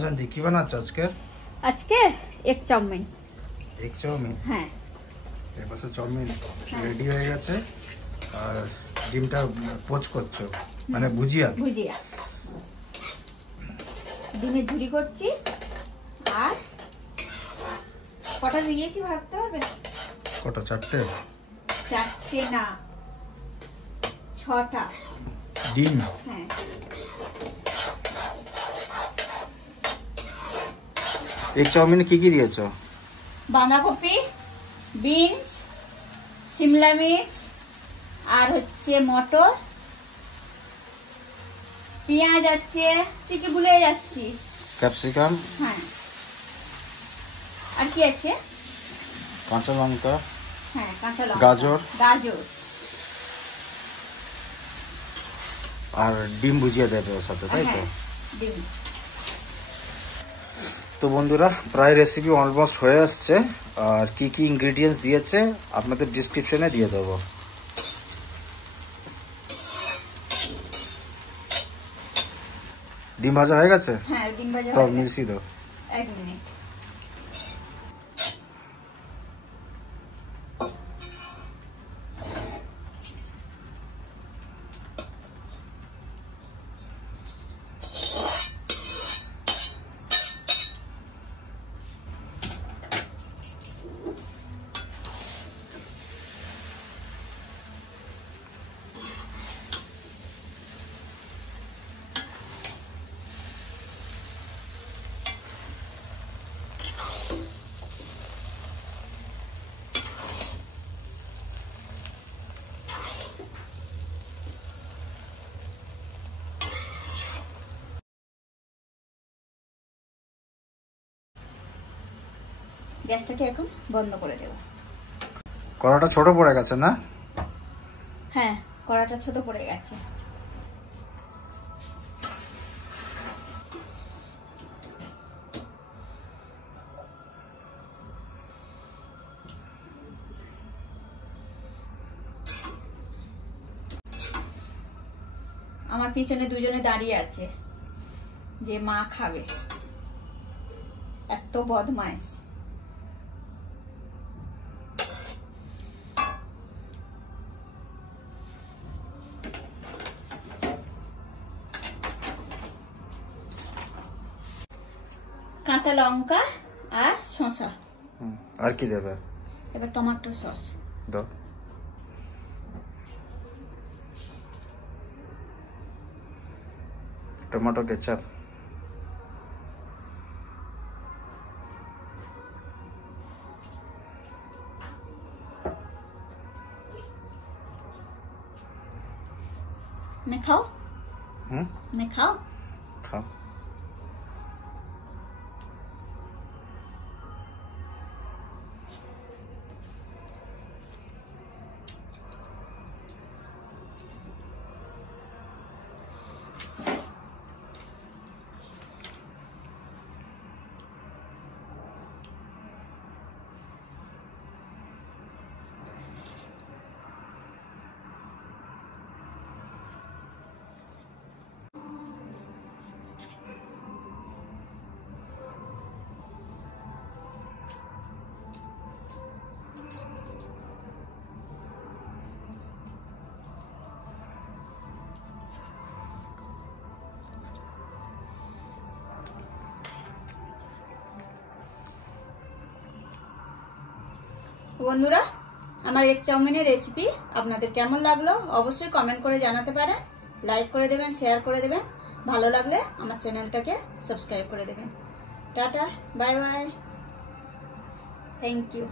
বাসন্তী কি বানাচ্ছ আজকে? আজকে এক চাউমিন। এক চাউমিন? হ্যাঁ, এর পাশে চাউমিন রেডি হয়ে গেছে আর ডিমটা পোচ করছো, মানে ভুজিয়া। ভুজিয়া ডিমের ঝুরি করছি। আর কটা দিয়েছি ভাবতে হবে। কটা? চারটে? চারটে না, 6টা ডিম। হ্যাঁ, এক চাউমিনে কি কি দিয়েছো? বাঁধাকপি, বিনস, সিমলা মির্চ, আর হচ্ছে মটর, পেঁয়াজ আছে, কি ভুলে যাচ্ছি, ক্যাপসিকাম। হ্যাঁ, আর কি আছে? কাঁচা লঙ্কা। হ্যাঁ, কাঁচা লঙ্কা, গাজর। গাজর আর ডিম ভুজিয়া দেবে ওর সাথে, তাই তো? হ্যাঁ, ডিম। তো বন্ধুরা, প্রায় রেসিপি অলমোস্ট হয়ে আসছে। আর কি কি ইনগ্রেডিয়েন্টস দিয়েছে আপনাদের ডিসক্রিপশনে দিয়ে দেবো। ডিম ভাজা হয়ে গেছে? হ্যাঁ, ডিম ভাজা তো হয়ে গেছে। মিশিয়ে দাও। 1 মিনিট। গ্যাসটাকে এখন বন্ধ করে দেব। কড়াটা ছোট পড়ে গেছে না? হ্যাঁ, কড়াটা ছোট পড়ে গেছে। আমার পিছনে দুজনে দাঁড়িয়ে আছে যে মা খাবে, এত বদমাইশ। কাঁচা লঙ্কা আর শসা। আর কি দেবে? এবার টমেটো সস দাও। Tomato ketchup. मैं खाओ? मैं खाओ? খাও। বন্ধুরা, আমার এক চাউমিনের রেসিপি আপনাদের কেমন লাগলো অবশ্যই কমেন্ট করে জানাতে পারেন। লাইক করে দেবেন, শেয়ার করে দেবেন, ভালো লাগলে আমার চ্যানেলটাকে সাবস্ক্রাইব করে দেবেন। Ta-ta, bye bye, thank you.